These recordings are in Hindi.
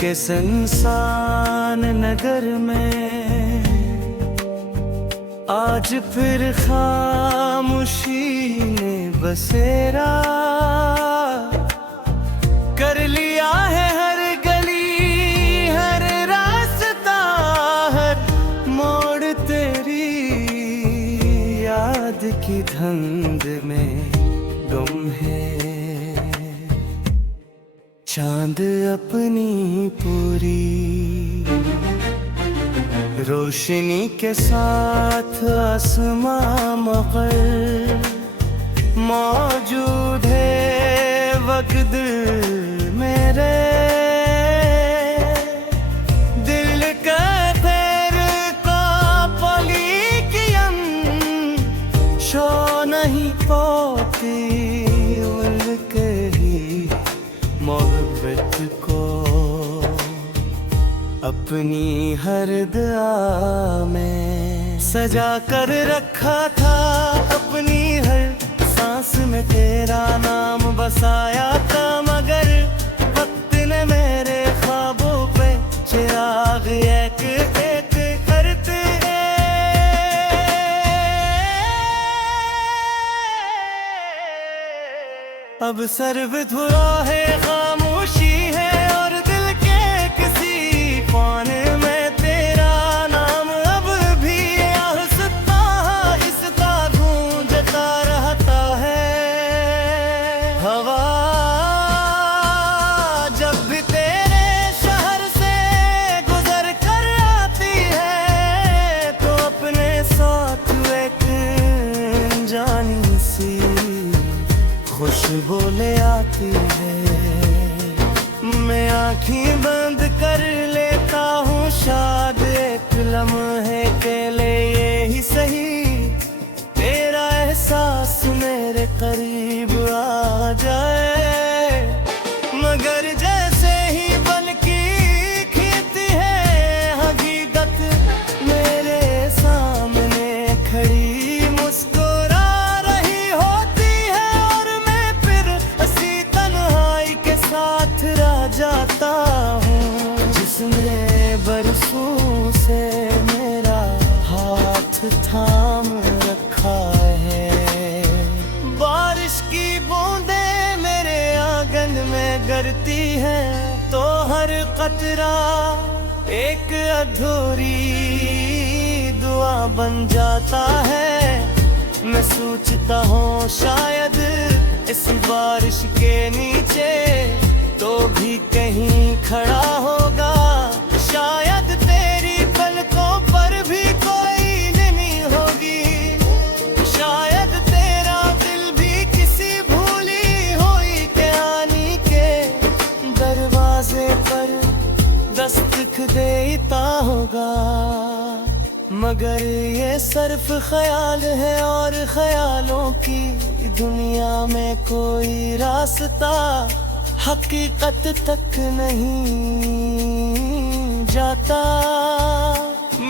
के संसान नगर में आज फिर खामोशी ने बसेरा कर लिया है। हर गली हर रास्ता हर मोड़ तेरी याद की धुंध में गुम है। चांद अपनी पूरी रोशनी के साथ आसमां मगर मौजूद है वक्त मेरे दिल का तेर का पली कियन शो नहीं पाती उनके ही मोहब्बत को अपनी हर दुआ में सजा कर रखा था। अपनी हर सांस में तेरा नाम बसाया था, मगर वक्त ने मेरे ख्वाबों पे चिराग एक एक करते अब सर्व धुआ है, खामोशी है और दिल के किसी कोने में तेरा नाम अब भी आहिस्ता आहिस्ता गूंजता रहता है। हवा जब भी तेरे शहर से गुजर कर आती है तो अपने साथ एक जानी सी खुशबू ले आती है। मैं आँखें बंद कर लेता हूँ शायद एक लम्हे के लिए ही सही तेरा एहसास मेरे करीब आ जाए, मगर जैसे ही पलकी खींचती है हकीकत मेरे सामने खड़ी मुस्कुरा रही होती है और मैं फिर हंसी तन्हाई के साथ रह जाता हूँ जिसने बरसों से मेरा हाथ थाम रखा है। बारिश की बूंदें मेरे आंगन में गिरती हैं तो हर कतरा एक अधूरी दुआ बन जाता है। मैं सोचता हूँ शायद इस बारिश के नीचे तो भी कहीं खड़ा होगा, शायद तेरी पलकों पर भी कोई नमी होगी, शायद तेरा दिल भी किसी भूली हुई कहानी के दरवाजे पर दस्तक देता होगा। मगर ये सिर्फ ख्याल है और ख्यालों की दुनिया में कोई रास्ता हकीकत तक नहीं जाता।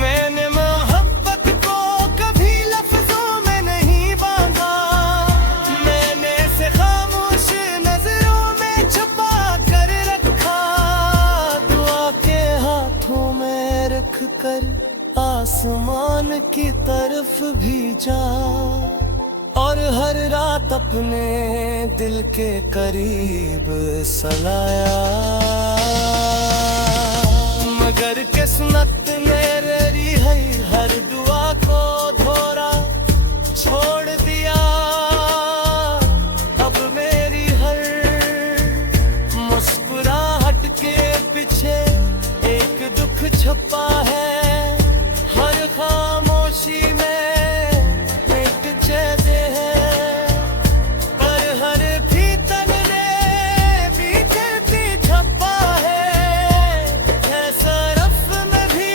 मैंने मोहब्बत को कभी लफ्जों में नहीं बांधा, मैंने इसे खामोश नजरों में छुपा कर रखा। दुआ के हाथों में रख कर आसमान की तरफ भी जा और हर रात अपने दिल के करीब सलाया, मगर किस्मत मेरी है हर दुआ को धोरा छोड़ दिया। अब मेरी हर मुस्कुराहट के पीछे एक दुख छुपा है। हर खामोशी में भी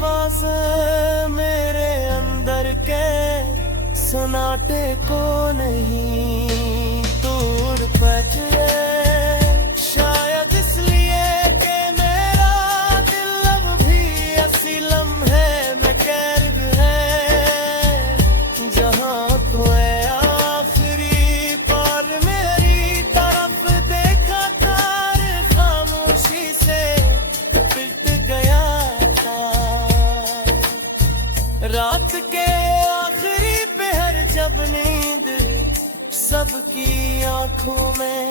आवाज़ें मेरे अंदर के सन्नाटे को नहीं तोड़ पाए। शायद इसलिए कि मेरा दिल अब भी ऐसी लम्हे में कैद है जहाँ कोई आखिरी बार मेरी तरफ देखा था खामोशी से पिट गया था। रात के आखिरी पहर जब नींद सबकी आंखों में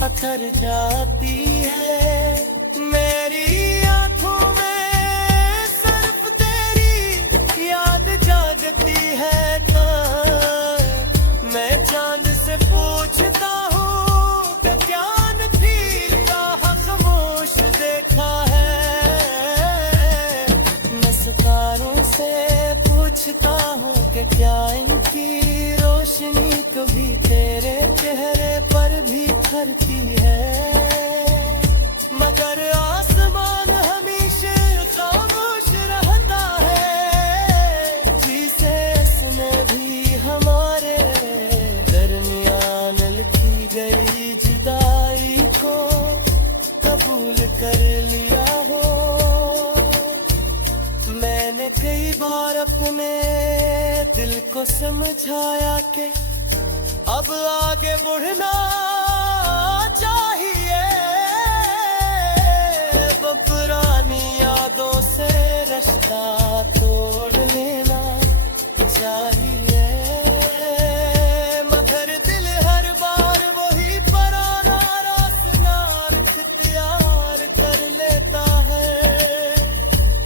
पत्थर जाती है, मेरी आंखों में सिर्फ तेरी याद जागती है। मैं चांद से पूछता हूँ कि क्या नतीजा खामोश देखा है। मैं सितारों से पूछता हूँ कि क्या इनकी रोशनी कभी तेरे चेहरे पर भी खरती है। मगर आसमान हमेशा खामोश रहता है, जिसे इसने भी हमारे दरमियान लिखी गई जुदाई को कबूल कर लिया हो। मैंने कई बार अपने दिल को समझाया कि अब आगे बढ़ना चाहिए, पुरानी यादों से रास्ता तोड़ लेना चाहिए। मगर दिल हर बार वही पुराना रास्ता इख्तियार कर लेता है।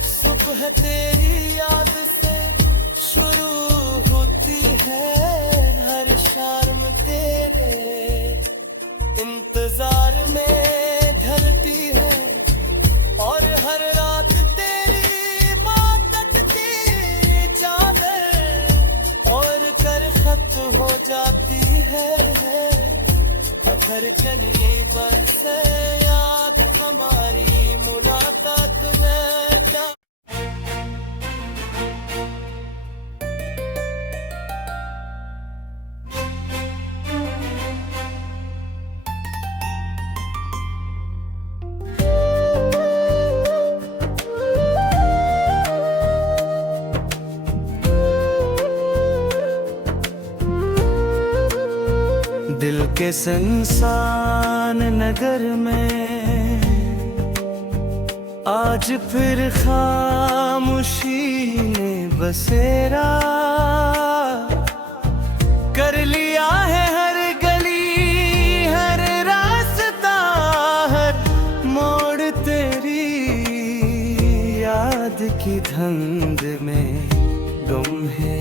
सुबह तेरी याद से शुरू होती है, हर शाम तेरे इंतजार में ढलती है, और हर रात तेरी इबादत की चादर और कर खत हो जाती है। अगर चलिए बरसे याद हमारी मुलाकात में क्या दिल के संसान नगर में आज फिर खामोशी ने बसेरा कर लिया है। हर गली हर रास्ता हर मोड़ तेरी याद की धुंध में गुम है।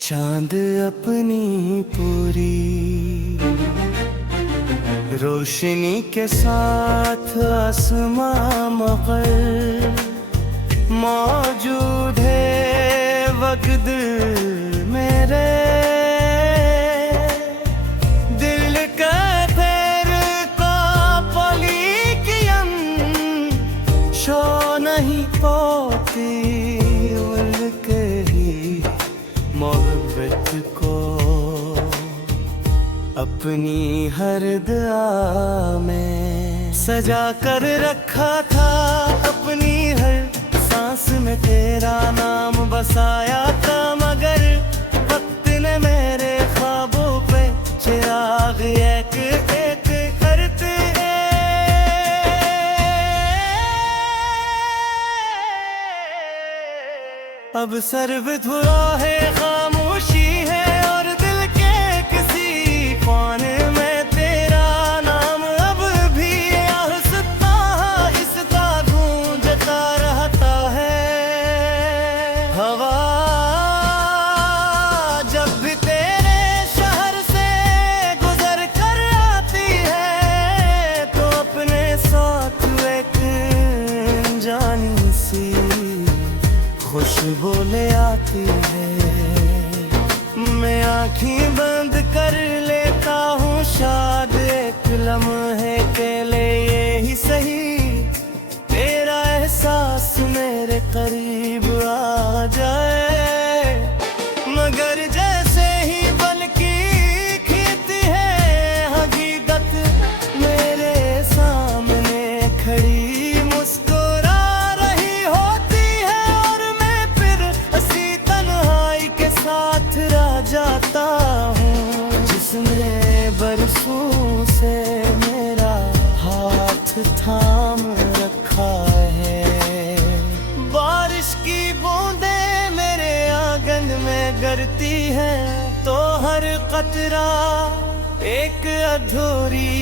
चांद अपनी पूरी रोशनी के साथ आसमां मगर मौजूद है वक्त मेरे दिल का तेर का पली कियम शो नहीं पाती उनके ही मोहब्बत को अपनी हर दुआ में सजा कर रखा था। अपनी हर सांस में तेरा नाम बसाया था, मगर वक्त ने मेरे ख्वाबों पे चिराग एक एक करते अब सर्व धुरा है, खामोशी है, और दिल के किसी कोने में तेरा नाम अब भी आहिस्ता आहिस्ता गूंजता रहता है। हवा जब भी तेरे शहर से गुजर कर आती है तो अपने साथ एक जानी सी खुशबू ले आती है। मैं आँखें बंद कर लेता हूँ शायद एक लम्हे के लिए ही सही, तेरा एहसास मेरे करीब आ जाए, मगर जैसे ही बन की खींचती है हकीकत मेरे सामने खड़ी मुस्कुरा रही होती है, और मैं फिर हंसी तन्हाई के साथ रह जाता हूँ, जिसने बरसों से मेरा हाथ थाम रखा है। बारिश की बूंदें मेरे आंगन में गिरती हैं, तो हर कतरा एक अधूरी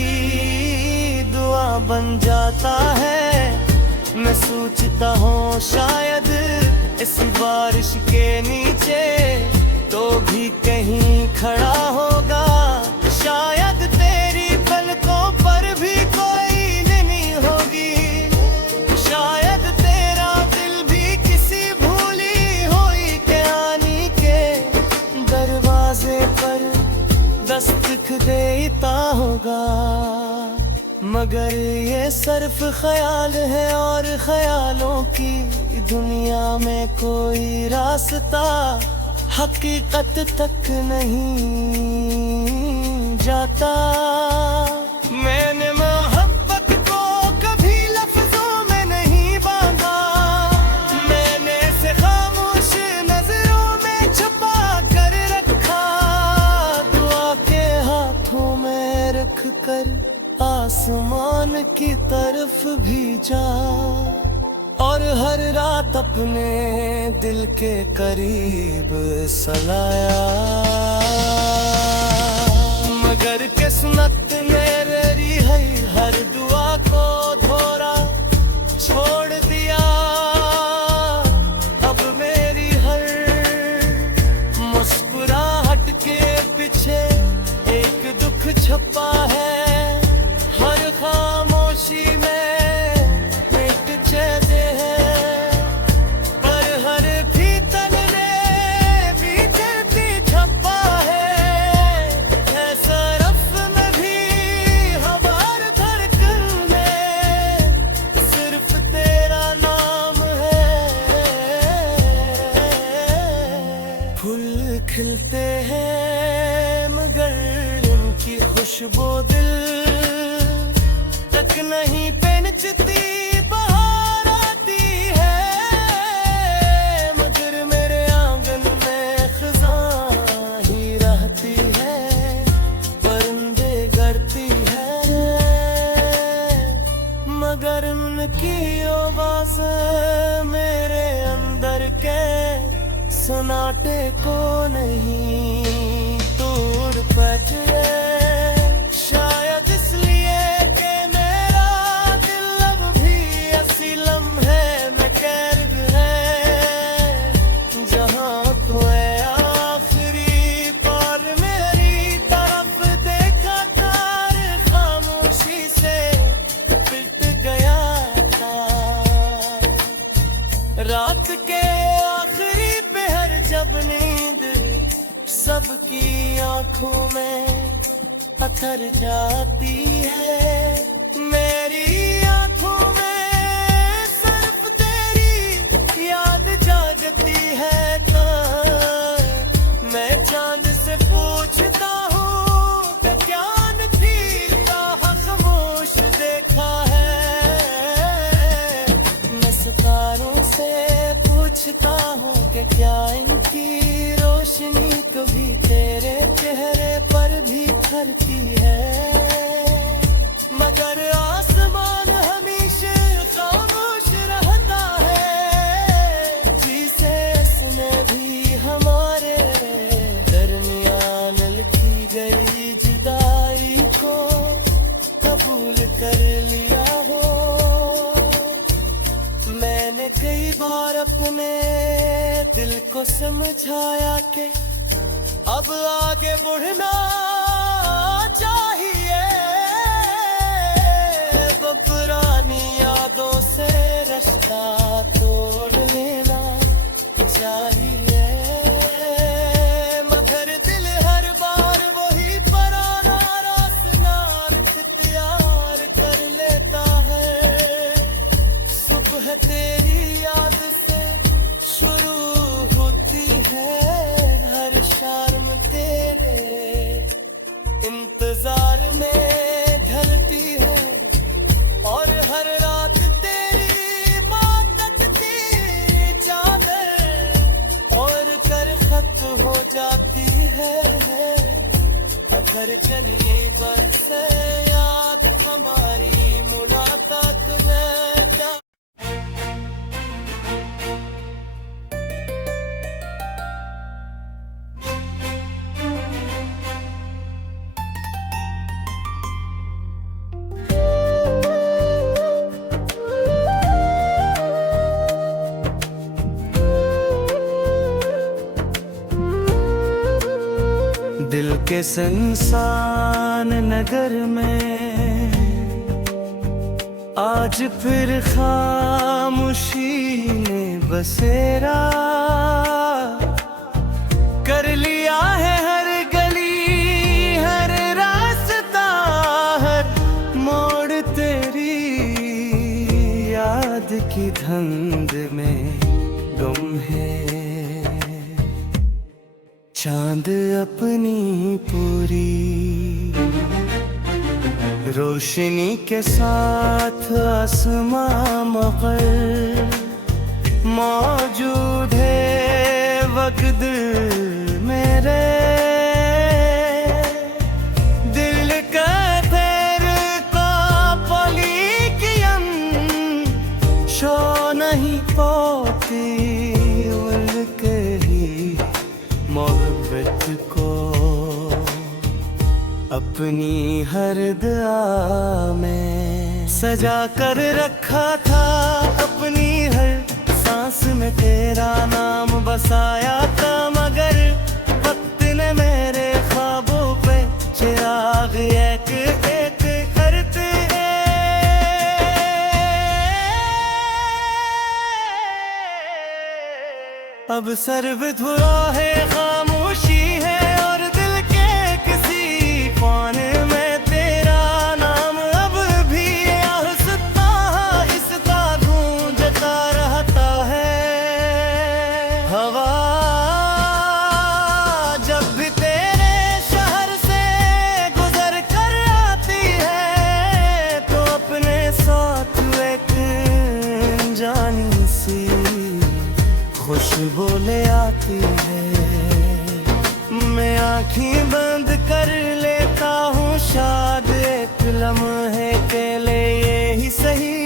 दुआ बन जाता है। मैं सोचता हूँ शायद इस बारिश के नीचे तो भी कहीं खड़ा होगा, शायद तेरी पलकों पर भी कोई नमी होगी, शायद तेरा दिल भी किसी भूली हुई कहानी के दरवाजे पर दस्तक देता होगा। मगर ये सिर्फ ख्याल है और ख्यालों की दुनिया में कोई रास्ता हकीकत तक नहीं जाता। मैंने मोहब्बत को कभी लफ्जों में नहीं बांधा, मैंने इसे खामोश नजरों में छुपा कर रखा, दुआ के हाथों में रख कर आसमान की तरफ भी जा, और हर रात अपने दिल के करीब सलाया। मगर किस्मत ने मेरी है हर दुआ को धोरा छोड़ दिया, अब मेरी हर मुस्कुराहट के पीछे एक दुख छुपा है, हर खामोशी में खिलते हैं मगर इनकी खुशबू दिल तक नहीं पहचती, बहार आती है मगर मेरे आंगन में खिज़ां ही रहती है, परिंदे गरती है मगर उनकी आवाज़ मेरे अंदर के सन्नाटे को नहीं दूर पहुँचे, शायद इसलिए कि मेरा दिल अब भी ऐसी लम्हे में कैद है, जहाँ तो है आखिरी पर मेरी तरफ देखा तार खामोशी से पिट गया था। रात के जब नींद सबकी आंखों में पत्थर जाती है, मेरी आंखों में सिर्फ तेरी याद जागती है। मैं चांद से पूछता हूँ कि क्या नतीजा खामोश देखा है, मैं सितारों से पूछता हूँ कि क्या इनकी रोशनी कभी तेरे चेहरे पर भी ठहरती है, मगर आसमान हमेशा खामोश रहता है, जिसे इसने भी हमारे दरमियान लिखी गई जुदाई को कबूल कर लिया हो। मैंने कई बार अपने दिल को समझाया कि अब आगे बढ़ना चाहिए, पुरानी यादों से रास्ता तोड़ लेना चाहिए, मगर दिल हर बार वही पुराना रास्ता इख्तियार कर लेता है। सुबह तेरी याद से शुरू होती है, हर शाम तेरे इंतजार में ढलती है, और हर रात तेरी इबादत की चादर और कर खत हो जाती है। अगर चलिए बरसे याद हमारी मुलाकात में दिल के संसान नगर में आज फिर खामोशी ने बसेरा कर लिया है। हर गली हर रास्ता हर मोड़ तेरी याद की धुंध में गुम है। चांद अपनी पूरी रोशनी के साथ आसमां मगर मौजूद है वक्त मेरे दिल का तेर को पली कियन शो नहीं पाती उनके ही मोहब्बत को अपनी हर दुआ में सजा कर रखा था। अपनी हर सांस में तेरा नाम बसाया था, मगर वक्त ने मेरे ख्वाबों पे चिराग एक एक करते अब सर्व धुआ है, खामोशी है, और दिल के किसी कोने में तेरा नाम अब भी आहिस्ता आहिस्ता गूंजता रहता है। हवा जब भी तेरे शहर से गुजर कर आती है, तो अपने साथ एक जानी सी खुशबू ले आती है। मैं आँखें बंद कर लेता हूँ, शायद एक लम्हे के लिए ही सही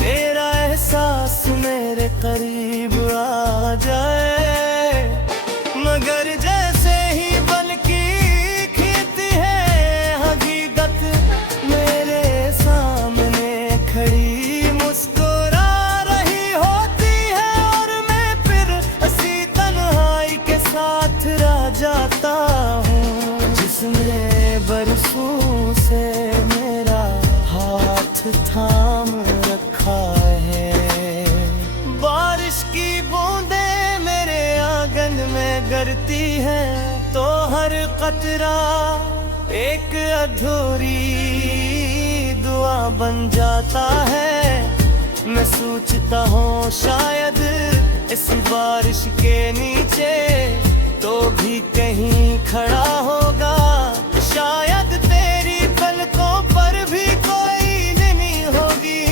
तेरा एहसास मेरे करीब आ जाए, मगर जैसे ही बल्कि खींचती है हकीकत मेरे सामने खड़ी मुस्कुरा रही होती है, और मैं फिर हंसी तन्हाई के साथ रह जाता हूँ, जिसने बरसों से मेरा हाथ थाम रखा है। बारिश की बूंदें मेरे आंगन में गिरती हैं, तो हर कतरा एक अधूरी दुआ बन जाता है। मैं सोचता हूँ शायद इस बारिश के नीचे तो भी कहीं खड़ा होगा, शायद तेरी पलकों पर भी कोई नहीं होगी,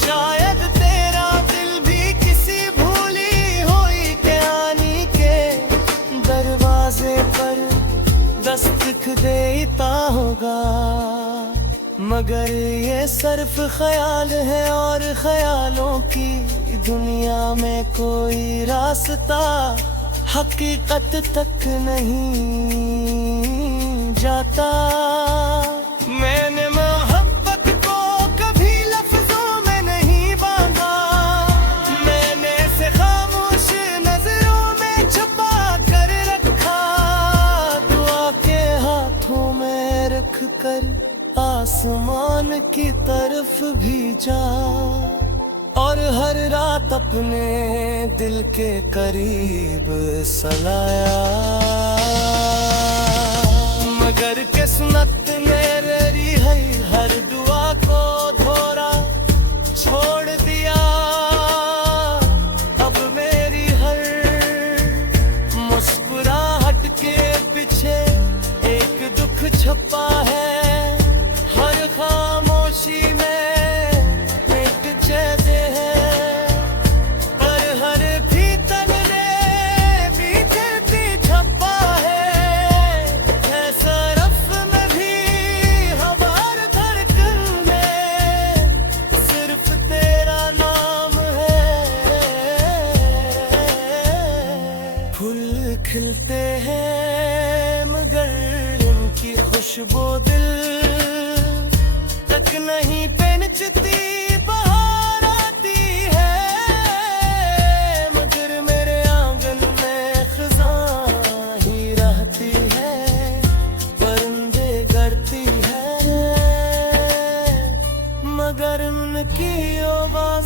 शायद तेरा दिल भी किसी भूली हुई कहानी के दरवाजे पर दस्तक देता होगा, मगर ये सिर्फ ख्याल है, और ख्यालों की दुनिया में कोई रास्ता हकीकत तक नहीं जाता। मैंने मोहब्बत को कभी लफ्जों में नहीं बांधा, मैंने इसे खामोश नजरों में छुपा कर रखा, दुआ के हाथों में रख कर आसमान की तरफ भी जा, और हर रात अपने दिल के करीब सलाया, मगर किस्मत मेरी है हर दुआ को धोरा छोड़ दी।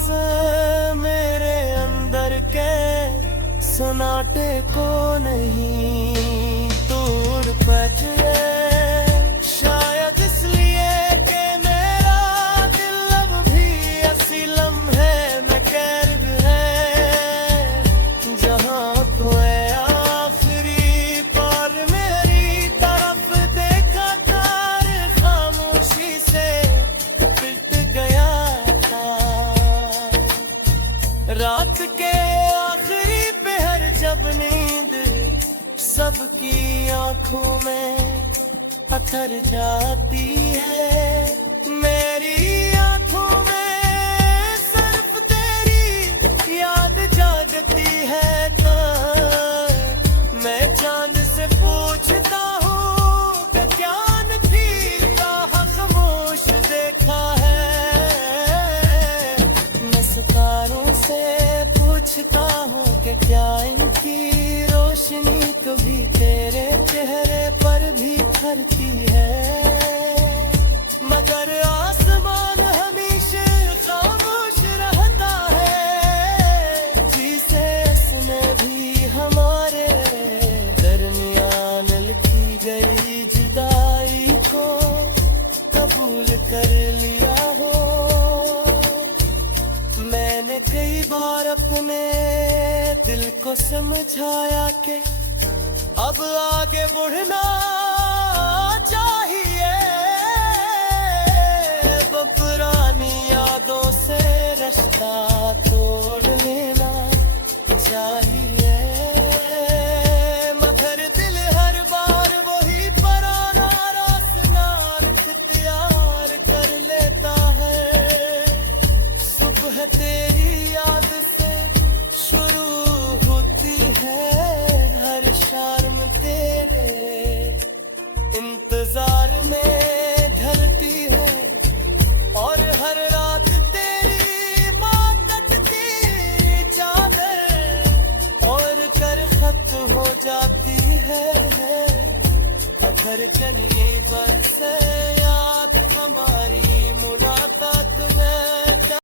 मेरे अंदर के सन्नाटे को नहीं तोड़ पाए, शायद इसलिए कि मेरा दिल अब भी ऐसी लम्हे में कैद है, जहाँ तो है आखिरी बार मेरी तरफ देखा तार खामोशी से पिट गया था। रात के आखिरी पहर जब नींद सबकी आंखों में पत्थर जाती है, मेरी आंखों में सिर्फ तेरी याद जागती है। तो मैं चांद से पूछता हूँ कि क्या नतीजा खामोश देखा है। मैं सितारों से पूछता हूँ कि क्या इनकी रोशनी कभी तेरे चेहरे पर भी फरती है, मगर आसमान हमेशा खामोश रहता है। जिसे इसने भी हमारे दरमियान लिखी गई जुदाई को कबूल कर लिया हो। मैंने कई बार अपने दिल को समझाया कि अब आगे बढ़ना चाहिए, पुरानी यादों से रास्ता तोड़ लेना चाहिए, मगर दिल हर बार वही पुराना रास्ता इख्तियार कर लेता है। सुबह तेरी याद से शुरू होती है, हर शाम तेरे इंतजार में ढलती है, और हर रात तेरी इबादत की चादर और कर खत्म हो जाती है। अगर कहीं बरसे याद हमारी मुलाकात में